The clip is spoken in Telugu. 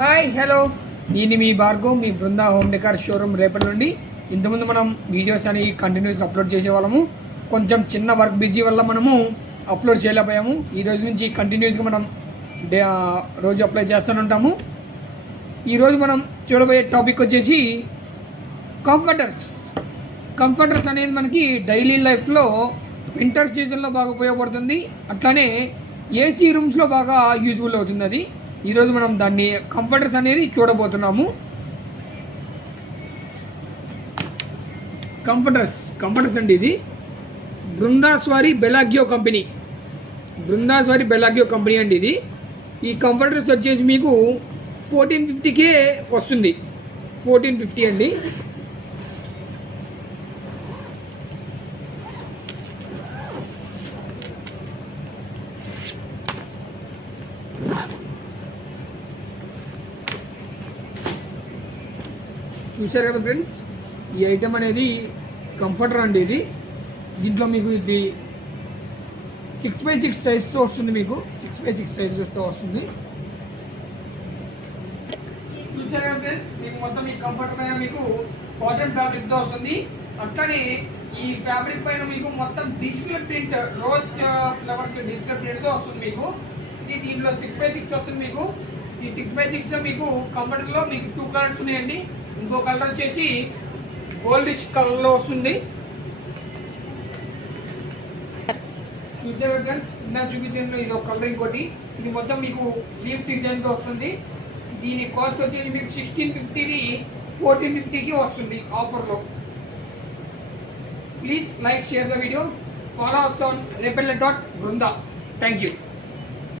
హాయ్ హలో, నేను మీ భార్గవ్, మీ బృందా హోమ్ డెకార్ షోరూమ్ రేపటి నుండి. ఇంతకుముందు మనం వీడియోస్ అనేవి కంటిన్యూస్గా అప్లోడ్ చేసేవాళ్ళము. కొంచెం చిన్న వర్క్ బిజీ వల్ల మనము అప్లోడ్ చేయలేకపోయాము. ఈ రోజు నుంచి కంటిన్యూస్గా మనం రోజు అప్లై చేస్తూనే ఉంటాము. ఈరోజు మనం చూడబోయే టాపిక్ వచ్చేసి కంఫర్టర్స్ అనేది మనకి డైలీ లైఫ్లో వింటర్ సీజన్లో బాగా ఉపయోగపడుతుంది. అట్లానే ఏసీ రూమ్స్లో బాగా యూజ్ఫుల్ అవుతుంది అది. ఈరోజు మనం దాన్ని కంఫర్టర్స్ అనేది చూడబోతున్నాము. కంఫర్టర్స్ అండి, ఇది బృందాస్వారి బెలాగ్యో కంపెనీ అండి. ఇది ఈ కంఫర్టర్స్ వచ్చేసి మీకు 1450కే వస్తుంది. 1450 అండి. చూశారు కదా ఫ్రెండ్స్, ఈ ఐటమ్ అనేది కంఫర్టర్ అండి. ఇది దీంట్లో మీకు ఇది 6x6 సైజ్తో వస్తుంది. మీకు 6x6 సైజెస్తో వస్తుంది. చూశారు కదా ఫ్రెండ్స్, మీకు మొత్తం ఈ కంఫర్టర్ పైన మీకు కాటన్ ఫ్యాబ్రిక్తో వస్తుంది. అట్లనే ఈ ఫ్యాబ్రిక్ పైన మీకు మొత్తం digital print, rose flowers digital ప్రింట్తో వస్తుంది. మీకు దీంట్లో 6x6 వస్తుంది. మీకు ఈ 6x6 మీకు కంఫర్టర్లో మీకు 2 కలర్స్ ఉన్నాయండి. ఇంకో కలర్ వచ్చేసి గోల్డిష్ కలర్లో వస్తుంది. చూసారు ఫ్రెండ్స్, ఇందాక చూపించడంలో ఇది ఒక కలర్, ఇంకోటి ఇది మొత్తం మీకు లీఫ్ డిజైన్తో వస్తుంది. దీని కాస్ట్ వచ్చేసి మీకు 1650ది 1450కి వస్తుంది ఆఫర్లో. Please like, share the video, follow us on rebel.brinda. Thank you.